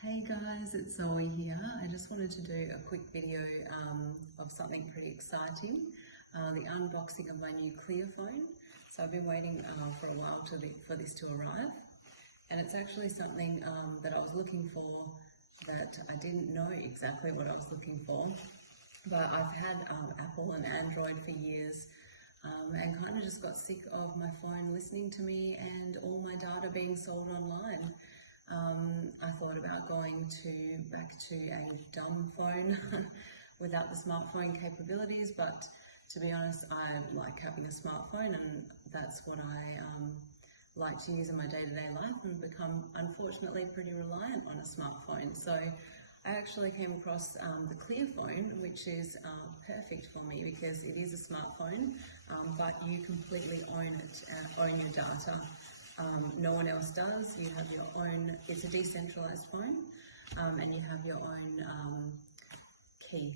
Hey guys, it's Zoe here. I just wanted to do a quick video of something pretty exciting, the unboxing of my new Clearphone. So I've been waiting for a while for this to arrive, and it's actually something that I was looking for that I didn't know exactly what I was looking for, but I've had Apple and Android for years and kind of just got sick of my phone listening to me and all my data being sold online. I thought about going back to a dumb phone without the smartphone capabilities, but to be honest, I like having a smartphone, and that's what I like to use in my day-to-day life, and become unfortunately pretty reliant on a smartphone. So I actually came across the Clearphone, which is perfect for me because it is a smartphone, but you completely own it, own your data. No one else does. You have your own, it's a decentralized phone, and you have your own key.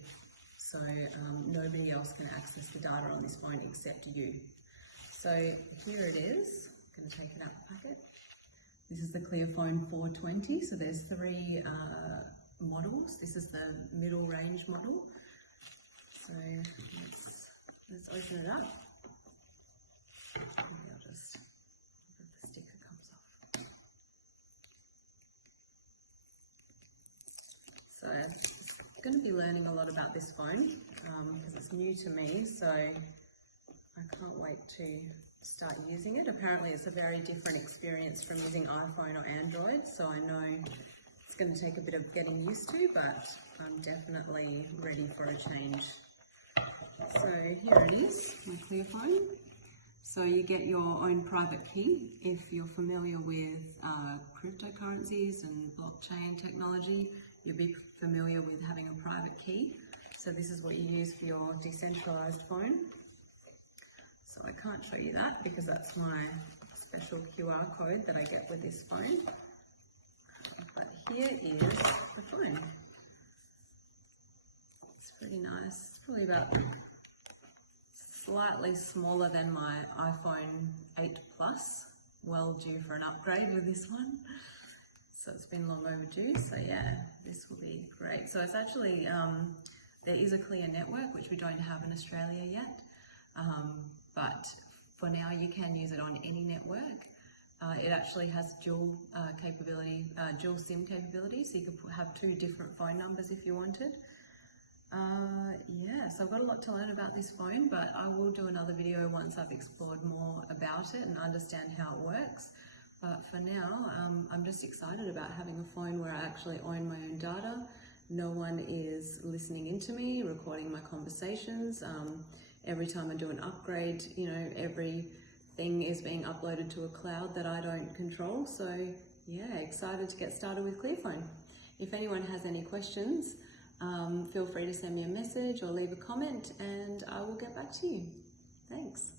So nobody else can access the data on this phone except you. So here it is. I'm going to take it out of the packet. This is the Clearphone 420. So there's three models. This is the middle range model. So let's open it up. Maybe I'll just... So I'm going to be learning a lot about this phone because it's new to me, so I can't wait to start using it. Apparently it's a very different experience from using iPhone or Android, so I know it's going to take a bit of getting used to, but I'm definitely ready for a change. So here it is, my Clearphone. So you get your own private key if you're familiar with cryptocurrencies and blockchain technology. You'll be familiar with having a private key. So this is what you use for your decentralized phone. So I can't show you that because that's my special QR code that I get with this phone. But here is the phone. It's pretty nice. It's probably about slightly smaller than my iPhone 8 Plus. Well due for an upgrade with this one. So it's been long overdue, so yeah, this will be great. So it's actually, there is a Clear network, which we don't have in Australia yet, but for now you can use it on any network. It actually has dual SIM capability, so you could have two different phone numbers if you wanted. Yeah, so I've got a lot to learn about this phone, but I will do another video once I've explored more about it and understand how it works. But for now, I'm just excited about having a phone where I actually own my own data. No one is listening into me, recording my conversations. Every time I do an upgrade, you know, everything is being uploaded to a cloud that I don't control. So yeah, excited to get started with Clearphone. If anyone has any questions, feel free to send me a message or leave a comment and I will get back to you. Thanks.